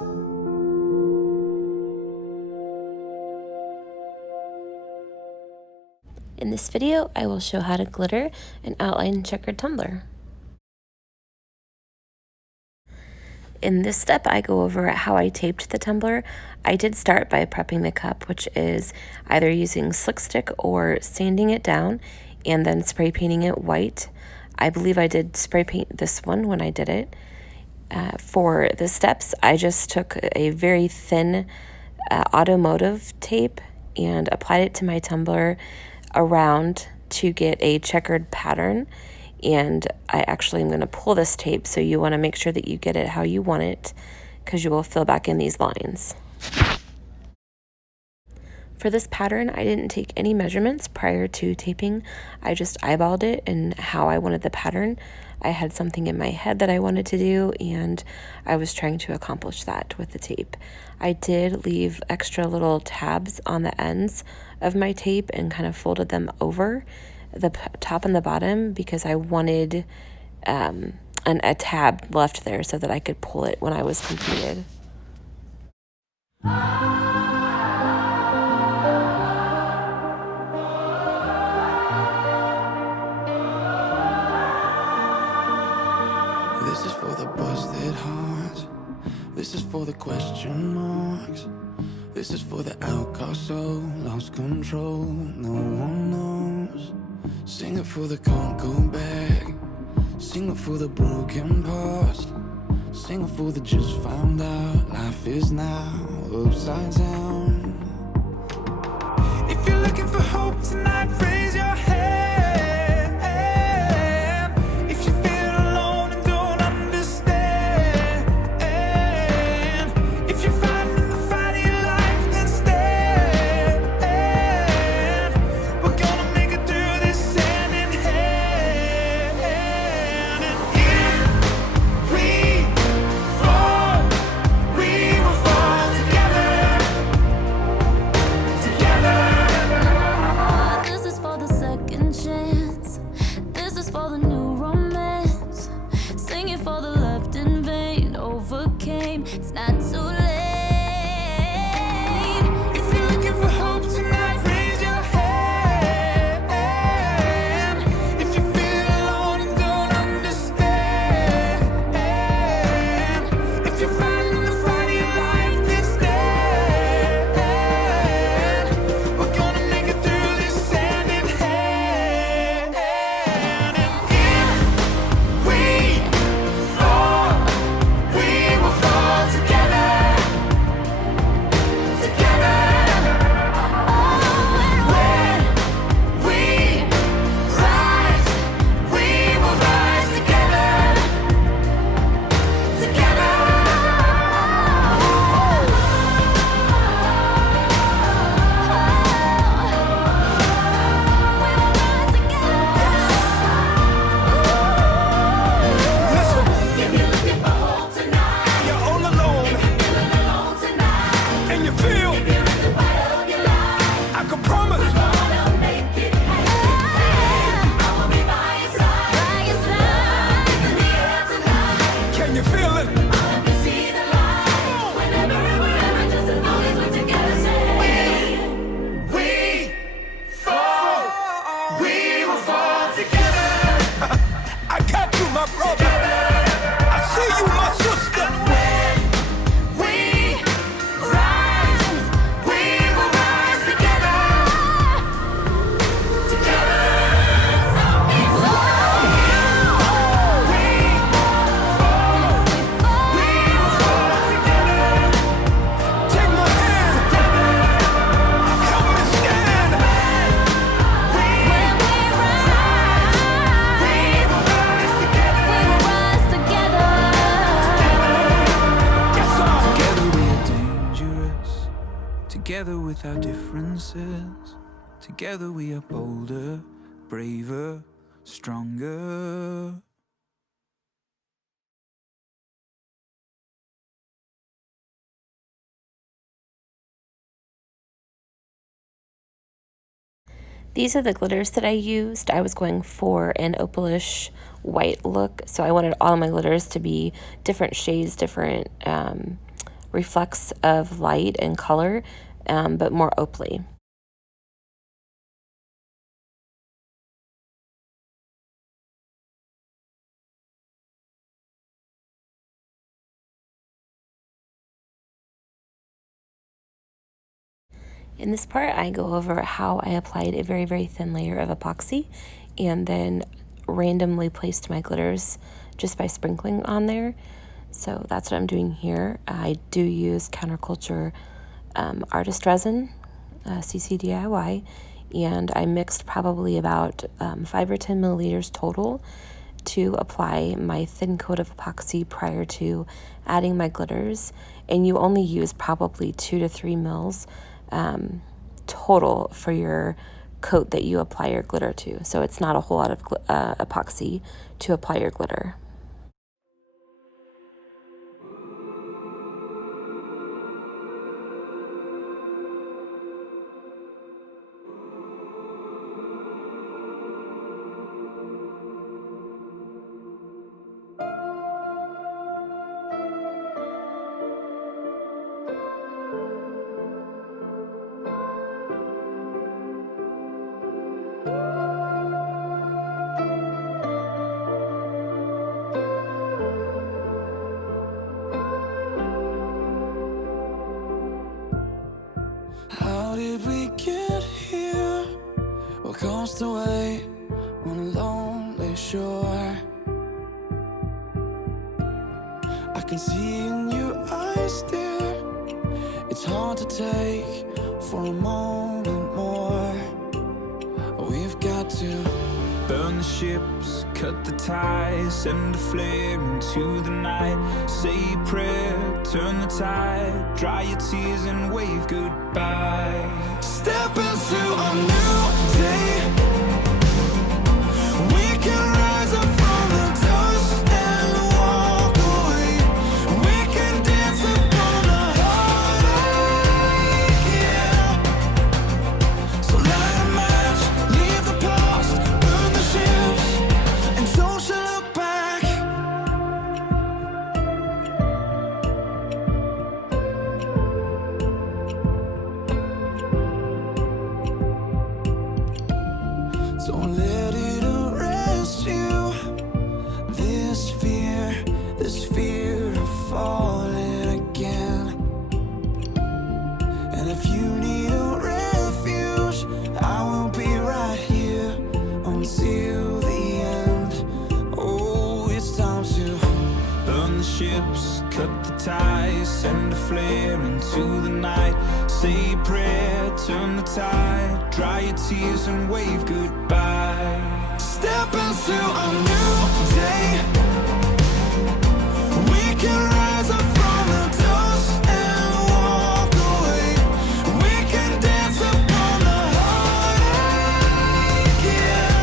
In this video, I will show how to glitter an outline checkered tumbler. In this step, I go over how I taped the tumbler. I did start by prepping the cup, which is either using slick stick or sanding it down and then spray painting it white. I believe I did spray paint this one when I did it. For the steps, I just took a very thin automotive tape and applied it to my tumbler around to get a checkered pattern. And I actually am going to pull this tape, so you want to make sure that you get it how you want it, because you will fill back in these lines. For this pattern, I didn't take any measurements prior to taping. I just eyeballed it and how I wanted the pattern. I had something in my head that I wanted to do, and I was trying to accomplish that with the tape. I did leave extra little tabs on the ends of my tape and kind of folded them over the top and the bottom because I wanted a tab left there so that I could pull it when I was completed. This is for the busted hearts. This is for the question marks. This is for the outcast soul, lost control, no one knows. Sing it for the can't go back. Sing it for the broken past. Sing it for the just found out life is now upside down. If you're looking for hope tonight, raise your hand. If you feel alone and don't understand, if you're fighting the fight of your life, then stand. We're gonna make it through this hand in hand. And if we fall, we will fall together. Together. This is for the second chance. This is for the new romance. Sing it for the left in vain. Overcame. It's not too late. If you're looking for hope tonight, raise your hand. If you feel alone and don't understand, if you're fighting the fight of your life, then stand. We're gonna make it through this hand in hand. And if we fall, we will fall together. Together. When we rise, we will rise together. Together. Listen, if you're looking for hope tonight, you're all alone, feeling alone tonight, and you feel if you're in the fight of your life, I can promise we're gonna make it happen. I will be by your side. It's in the air tonight. Can you feel it? I hope you see the light. Whenever and wherever, just as long as we're together, say we fall, we will fall together. I got you, my brother. I see you, my sister. When we rise, we will rise together. Together. We fall, we will fall together. Take my hand. Help me stand. When we rise, we will rise together. Yes, sir. Together we are dangerous. Together with our differences. Together we are bolder, braver, stronger. These are the glitters that I used. I was going for an opalish white look, so I wanted all of my glitters to be different shades, different reflects of light and color, but more opaque. In this part, I go over how I applied a very, very thin layer of epoxy and then randomly placed my glitters just by sprinkling on there. So that's what I'm doing here. I do use Counterculture artist resin, CCDIY, and I mixed probably about 5 or 10 milliliters total to apply my thin coat of epoxy prior to adding my glitters. And you only use probably 2 to 3 mils total for your coat that you apply your glitter to. So it's not a whole lot of epoxy to apply your glitter. How did we get here? What comes to wait on a lonely shore? I can see in your eyes, dear. It's hard to take for a moment more. We've got to burn the ships, cut the ties, send a flare into the night. Say a prayer, turn the tide, dry your tears and wave goodbye. Step into a new day. We can rise up from the dust and walk away. We can dance upon the heartache, yeah. So light a match, leave the past, burn the ships, and don't you look back. Don't let it arrest you. This fear of falling again. And if you need a refuge, I will be right here until the end. Oh, it's time to burn the ships, cut the ties, send a flare into the night. Say a prayer, turn the tide, dry your tears and wave goodbye. Step into a new day. We can rise up from the dust and walk away. We can dance upon the heartache, yeah.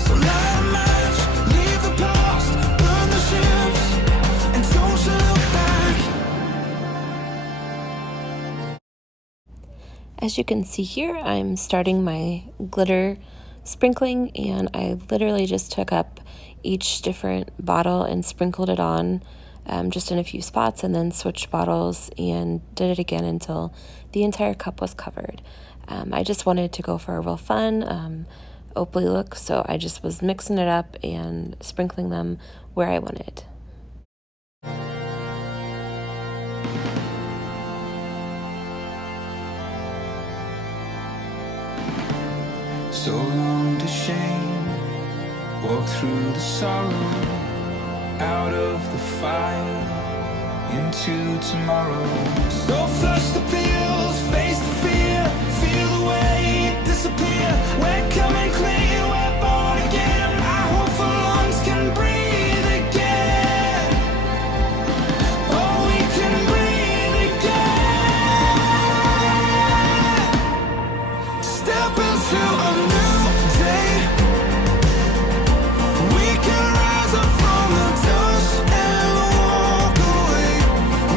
So light a match, leave the past, burn the ships, and don't you look back. As you can see here, I'm starting my glitter sprinkling, and I literally just took up each different bottle and sprinkled it on just in a few spots, and then switched bottles and did it again until the entire cup was covered. I just wanted to go for a real fun opaque look, so I just was mixing it up and sprinkling them where I wanted. So long to shame, walk through the sorrow, out of the fire, into tomorrow. So flush the pills, face the fear, feel the weight disappear. We're coming clean, we're born again. Our hopeful lungs can breathe again. Oh, we can breathe again. Step into a new day. We can rise up from the dust and walk away.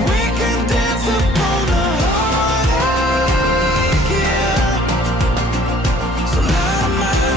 We can dance upon the heartache, yeah. So light a match,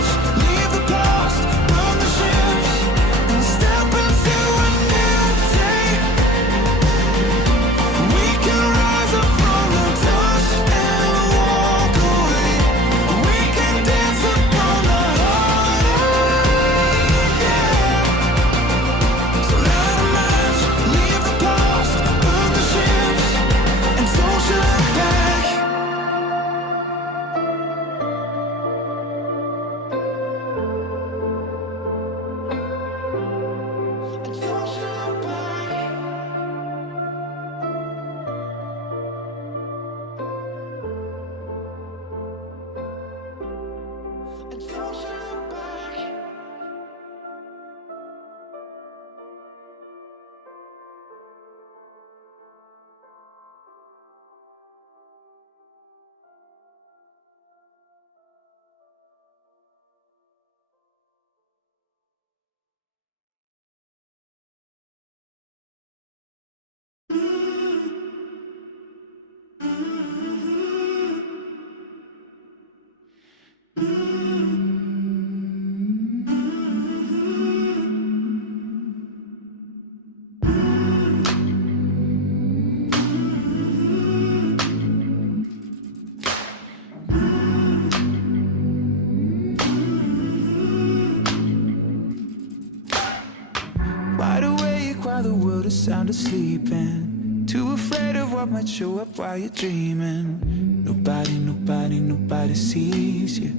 Wide awake while the world is sound asleep, and too afraid of what might show up while you're dreaming. Nobody sees you.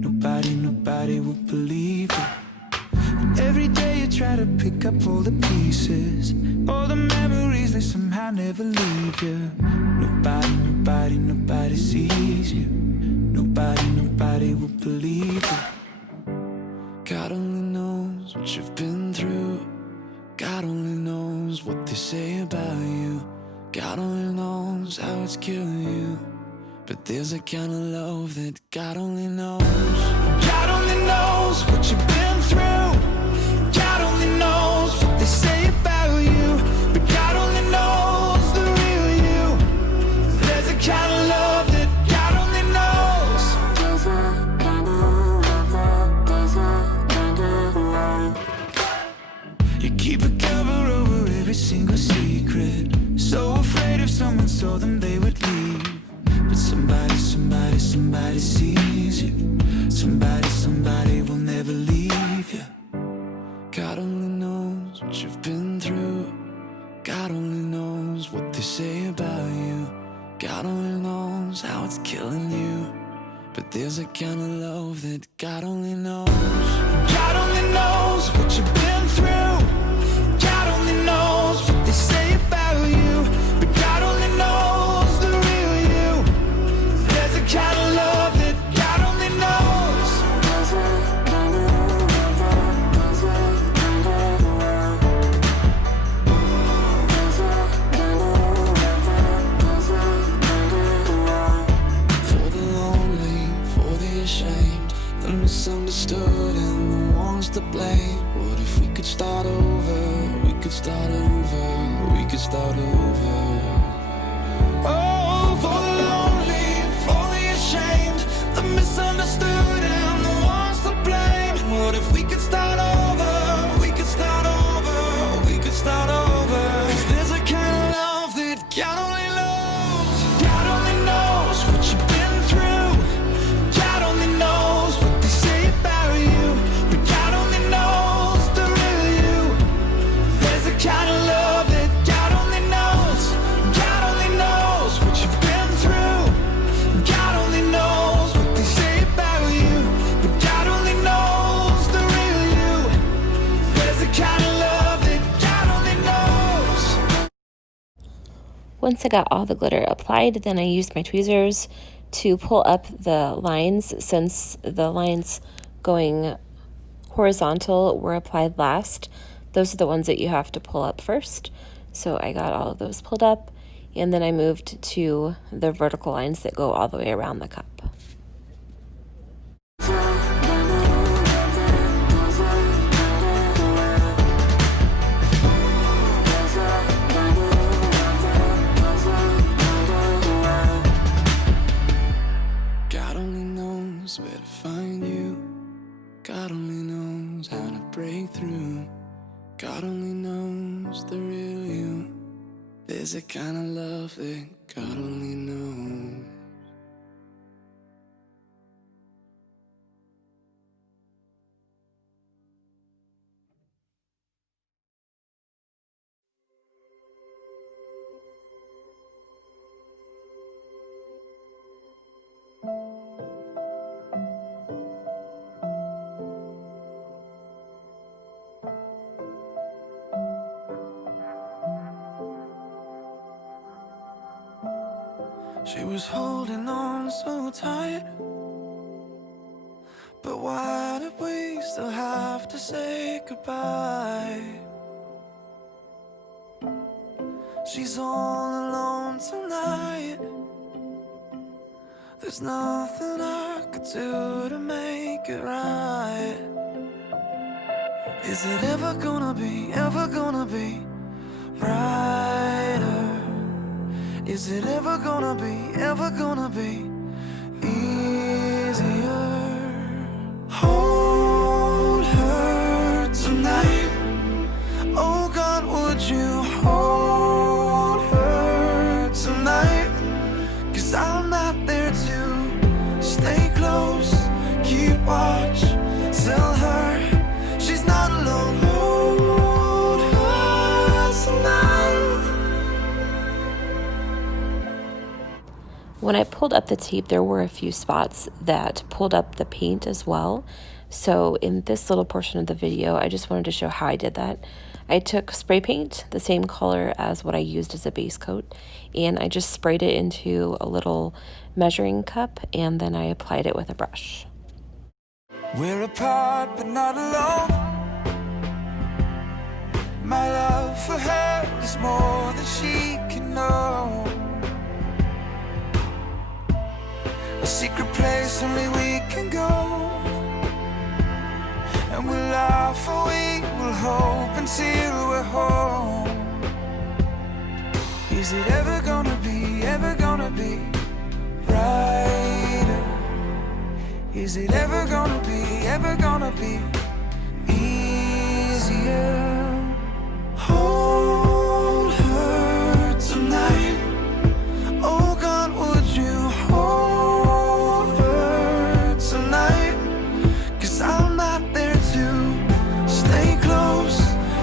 Nobody will believe you. And every day you try to pick up all the pieces, all the memories, they somehow never leave you. Nobody sees you. Nobody will believe you. God only knows what you've been through. God only knows what they say about you. God only knows how it's killing you. But there's a kind of love that God only knows. God only knows what you've been through. God only knows what they say about you. But God only knows the real you. There's a kind of love that God only knows. There's a kind of love, there's a kind of love. You keep a cover over every single secret, so afraid if someone saw them they would leave. But somebody sees you. Somebody will never leave you. God only knows what you've been through. God only knows what they say about you. God only knows how it's killing you. But there's a kind of love that God only knows. God only knows what you've been through. God only knows what they say about you. But God only knows the real you. There's a kind of love that God only knows. There's a kind of love, there's a kind of love. There's a kind of love, there's a kind of love. For the lonely, for the ashamed, the misunderstood and the ones to blame. What if we could start over? We could start over. We could start over. Oh, for the lonely, for the ashamed, the misunderstood and the ones to blame. What if we could start over? We could start over. We could start over. 'Cause there's a kind of love that God only knows. God only knows what you've been through. God only knows what they say about you. But God only knows the real you. There's a kind of love that God only knows. God only knows what you've been through. God only knows what they say about you. But God only knows the real you. There's a kind of love that God only knows. Once I got all the glitter applied, then I used my tweezers to pull up the lines, since the lines going horizontal were applied last. Those are the ones that you have to pull up first. So I got all of those pulled up, and then I moved to the vertical lines that go all the way around the cup. God only knows where to find you. God only knows how to break through. God only knows the real you. There's a kind of love that God only knows. She was holding on so tight, but why did we still have to say goodbye? She's all alone tonight. There's nothing I could do to make it right. Is it ever gonna be right? Is it ever gonna be easier? Hold her tonight. Oh God, would you hold her tonight? 'Cause I'm not there to stay close, keep watch, tell her she's not alone. Hold her tonight. When I pulled up the tape, there were a few spots that pulled up the paint as well. So in this little portion of the video, I just wanted to show how I did that. I took spray paint, the same color as what I used as a base coat, and I just sprayed it into a little measuring cup, and then I applied it with a brush. We're apart but not alone. My love for her is more than she can know. A secret place only we can go. And we'll laugh or we will hope until we're home. Is it ever gonna be brighter? Is it ever gonna be easier? Hold her tonight. Oh God, would you hold her tonight? 'Cause I'm not there to stay close,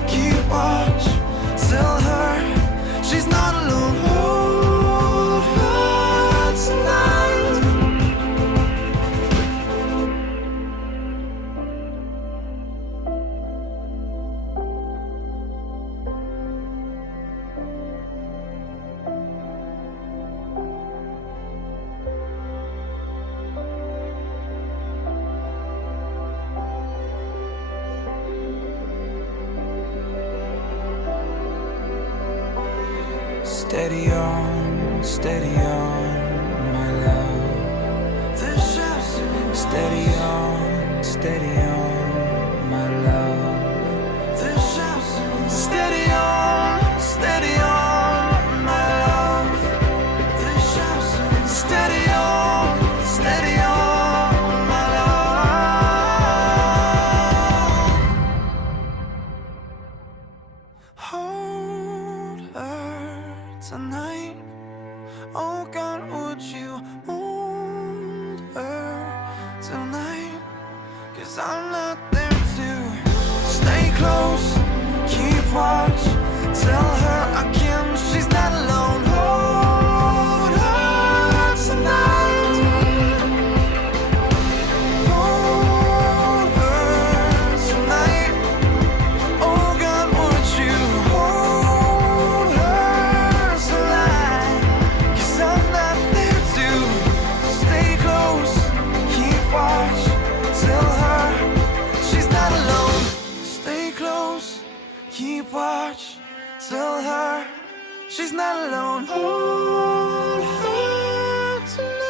keep watch, tell her she's not alone. Hold her tonight. Steady on, my love. Steady on, my love. Steady on, my love. Steady on, my love. Hold her tonight. Oh God, would you hold her tonight? 'Cause I'm not there to stay close, keep watch, tell her I can, she's not alone. Hold her tonight. Hold her tonight. Oh God, would you hold her tonight? 'Cause I'm not there to stay close, keep watch, tell her she's not alone. Stay close, keep watch, tell her she's not alone. Hold her tonight.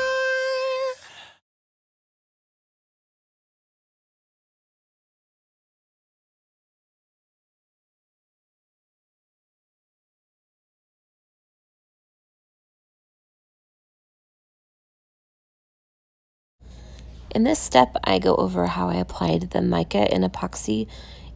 In this step, I go over how I applied the mica and epoxy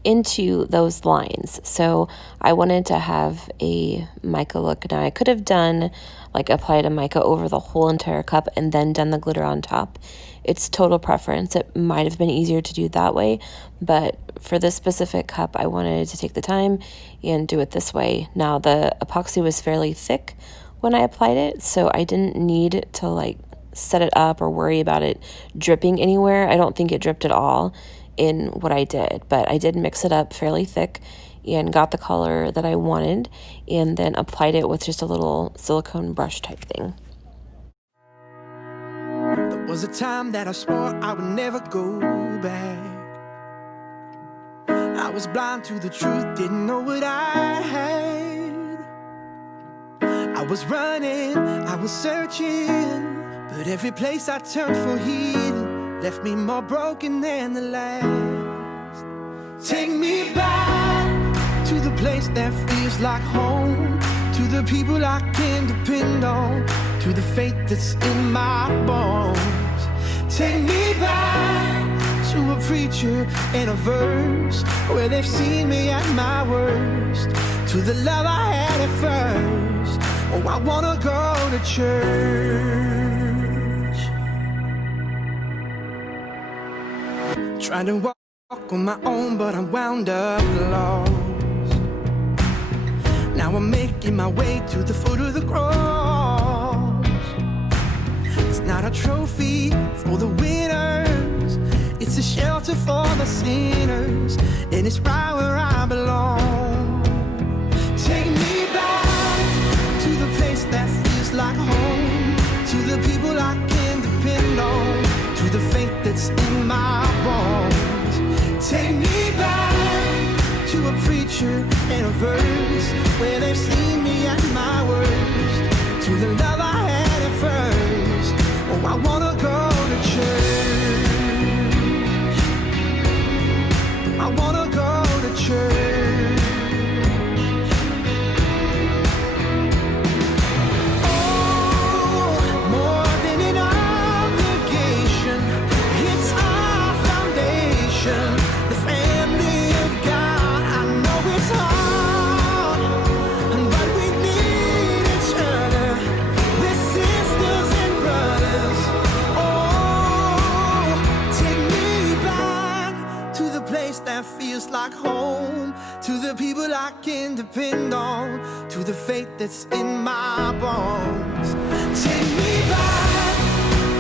into those lines. So I wanted to have a mica look. Now I could have done like applied a mica over the whole entire cup and then done the glitter on top. It's total preference. It might have been easier to do that way, but for this specific cup, I wanted to take the time and do it this way. Now the epoxy was fairly thick when I applied it, so I didn't need to like set it up or worry about it dripping anywhere. I don't think it dripped at all in what I did, but I did mix it up fairly thick and got the color that I wanted and then applied it with just a little silicone brush type thing. There was a time that I swore I would never go back. I was blind to the truth, didn't know what I had. I was running, I was searching, but every place I turned for healing left me more broken than the last. Take me back to the place that feels like home, to the people I can depend on, to the faith that's in my bones. Take me back to a preacher and a verse where they've seen me at my worst, to the love I had at first. Oh, I wanna go to church. Trying to walk on my own, but I'm wound up lost. Now I'm making my way to the foot of the cross. It's not a trophy for the winners, it's a shelter for the sinners, and it's right where I belong. Take me back to the place that feels like home, to the people I can depend on, to the faith that's in my bones. Take me back to a preacher and a verse where they've seen me at my worst, to the love I had at first. Oh, I wanna go to church. I wanna go to church. Oh, more than an obligation, it's our foundation, the family of God. I know it's hard, but we need each other. We're sisters and brothers. Oh, take me back to the place that feels like home, to the people I can depend on, to the faith that's in my bones. Take me back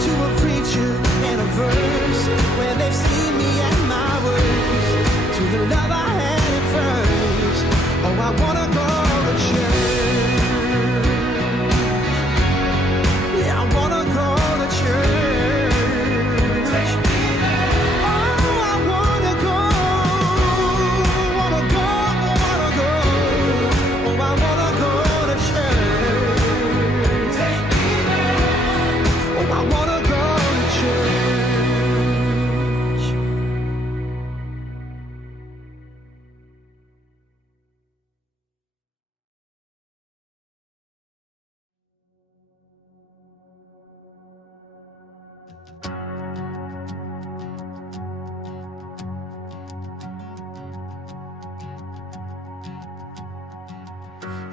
to a preacher and a verse where they've seen me at my worst, to the love I had at first. Oh, I wanna go to church. Yeah, I wanna go to church. Oh, I wanna go, wanna go, wanna go. Oh, I wanna go to church. Oh, I wanna go to church.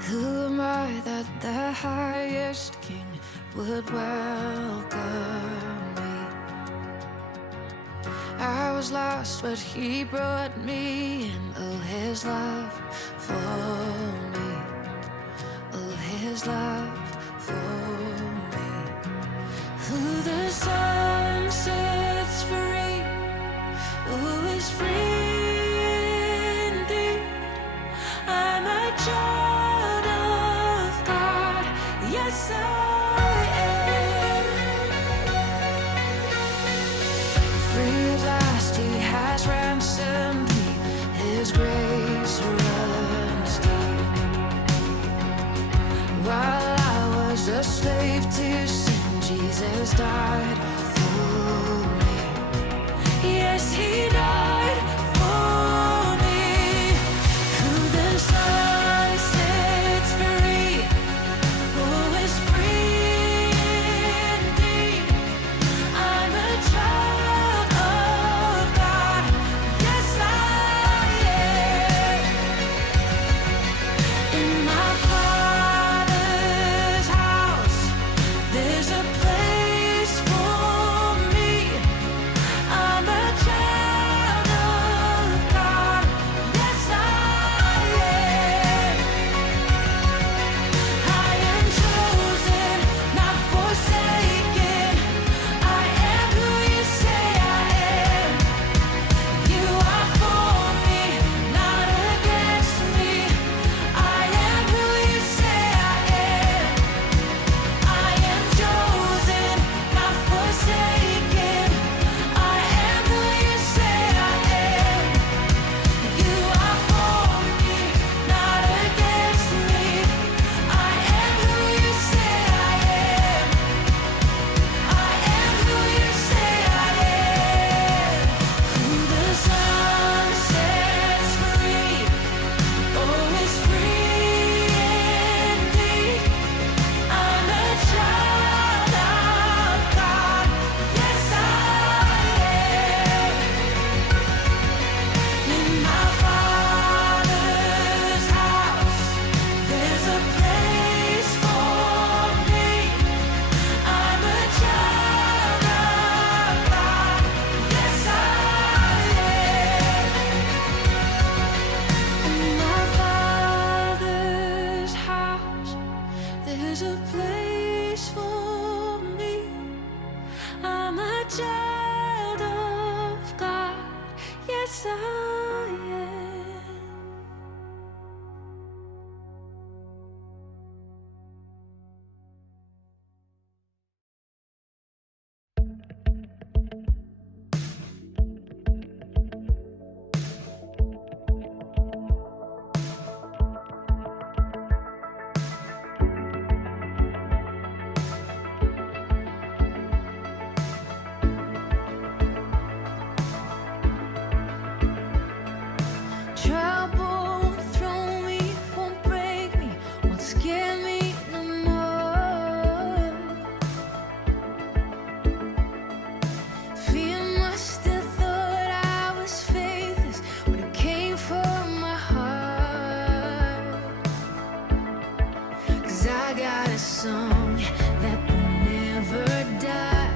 Who am I that the highest king would welcome me? I was lost, but he brought me in. Oh, his love for me. Oh, his love for me. Who the sun sets free, who is free indeed. I'm a child of God, yes I am. Free at last, he has ransomed me, his grace runs deep. While I was a slave to sin, Jesus died for me. Yes, he died for me. Who the sun sets free, who is free indeed. I'm a child of God, yes I am. In my Father's house, there's a place for a song that will never die.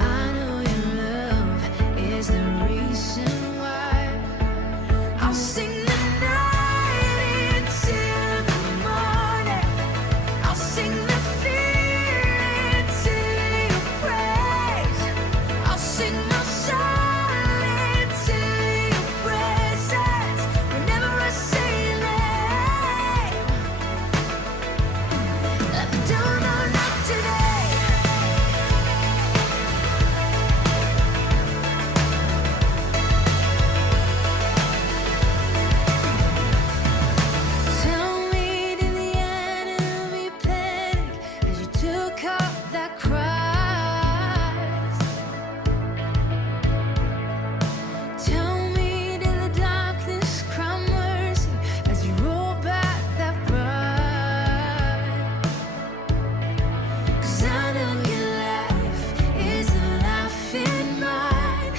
I know your love is the reason why. I'll sing the night into the morning. I'll sing the fear into your praise. I'll sing my soul into your presence. Whenever I say your name, let the devil know not today. Tell me, did the enemy panic as you took out that cross? Tell me, did the darkness cry mercy as you rolled back that rod? 'Cause I know your life is the life in mine.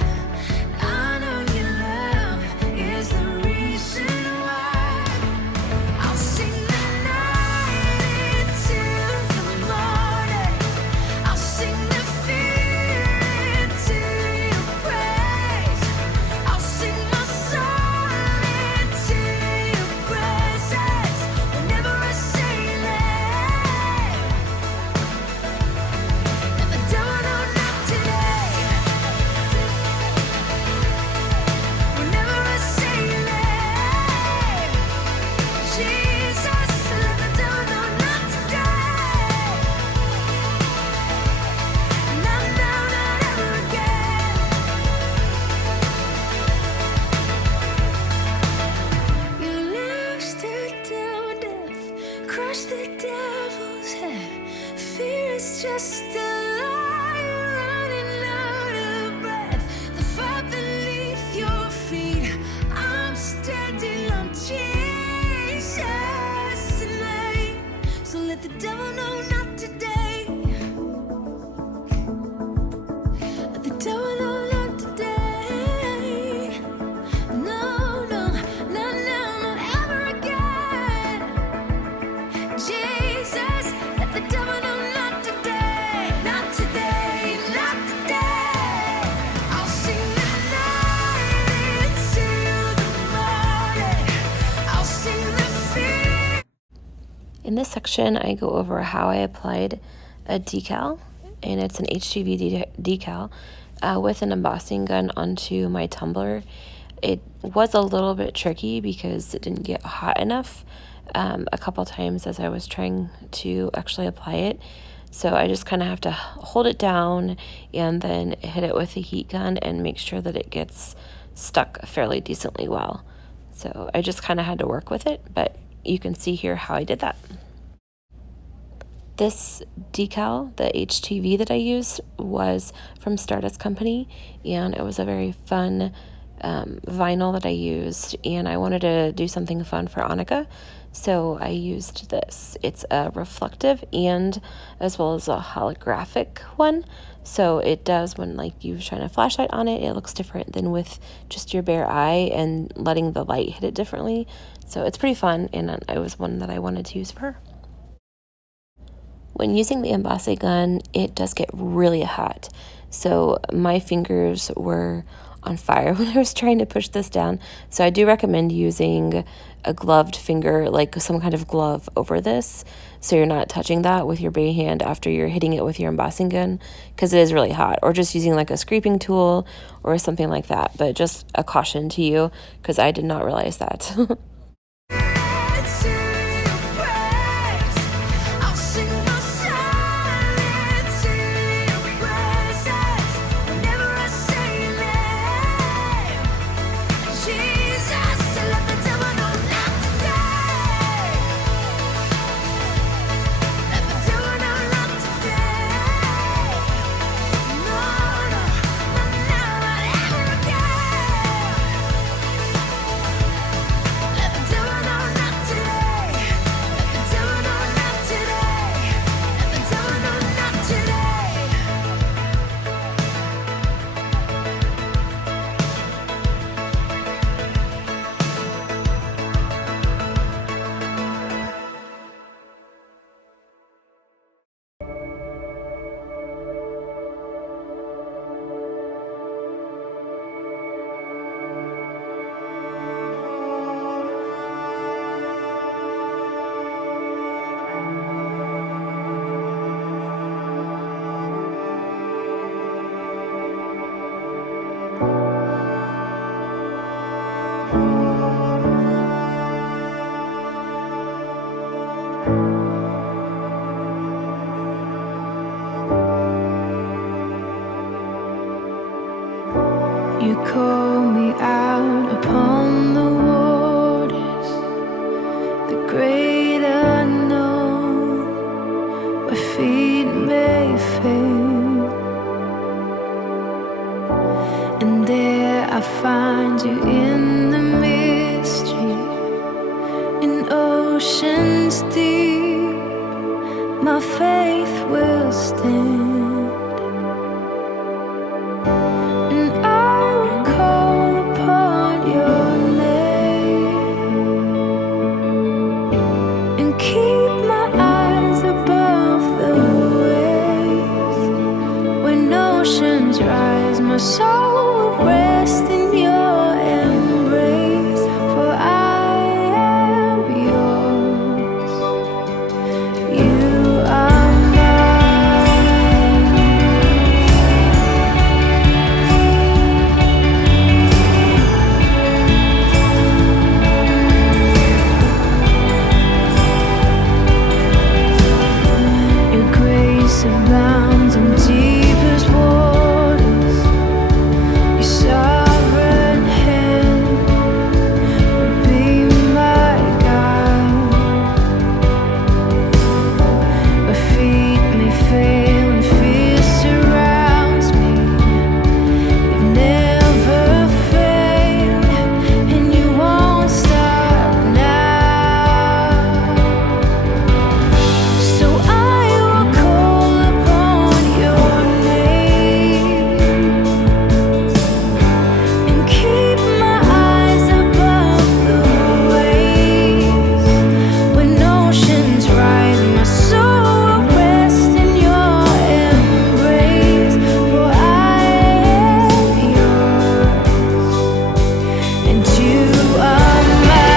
I know your love is the reason why. I'll sing the night into the morning. I'll sing the fear into your praise. I'll sing my soul into your presence. Whenever I say your name, let the devil know not today. Whenever I say your name, Jesus, let the devil know not today. Not now, not ever again. You loosed it down, death, crushed the devil's head. Fear is just a lie, running out of breath. The fire beneath your feet, I'm standing on Jesus' name. So let the devil know not today. Let the devil know not today. No, no, no, no, not ever again. Jesus, let the devil know not today. Not today, not today. I'll sing the night into the morning. I'll sing the fear. In this section, I go over how I applied a decal, and it's an HTV decal with an embossing gun onto my tumbler. It was a little bit tricky because it didn't get hot enough a couple times as I was trying to actually apply it. So I just kind of have to hold it down and then hit it with the heat gun and make sure that it gets stuck fairly decently well. So I just kind of had to work with it, but you can see here how I did that. This decal, the HTV that I used, was from Stardust Company, and it was a very fun vinyl that I used, and I wanted to do something fun for Hanukkah, so I used this. It's a reflective and as well as a holographic one, so it does, when like you shine a flashlight on it, it looks different than with just your bare eye and letting the light hit it differently. So it's pretty fun, and it was one that I wanted to use for her. When using the embossing gun, it does get really hot. So my fingers were on fire when I was trying to push this down. So I do recommend using a gloved finger, like some kind of glove over this, so you're not touching that with your bare hand after you're hitting it with your embossing gun, because it is really hot. Or just using like a scraping tool or something like that. But just a caution to you, because I did not realize that. Let You call me out upon the waters, the great unknown, where feet may fail. And there I find you in the mystery, in oceans deep, my faith will stand. My soul will rest in your embrace, for I am yours. You are mine. Your grace abounds in deepest waters. Sovereign hand will be my guide. My feet may fail and fear surrounds me. You've never failed, and you won't stop now. So I will call upon your name. Keep my eyes above the waves. When oceans rise, my soul will rest in your embrace. For I am yours, and you are mine.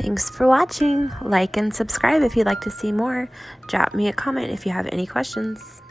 Thanks for watching. Like and subscribe if you'd like to see more. Drop me a comment if you have any questions.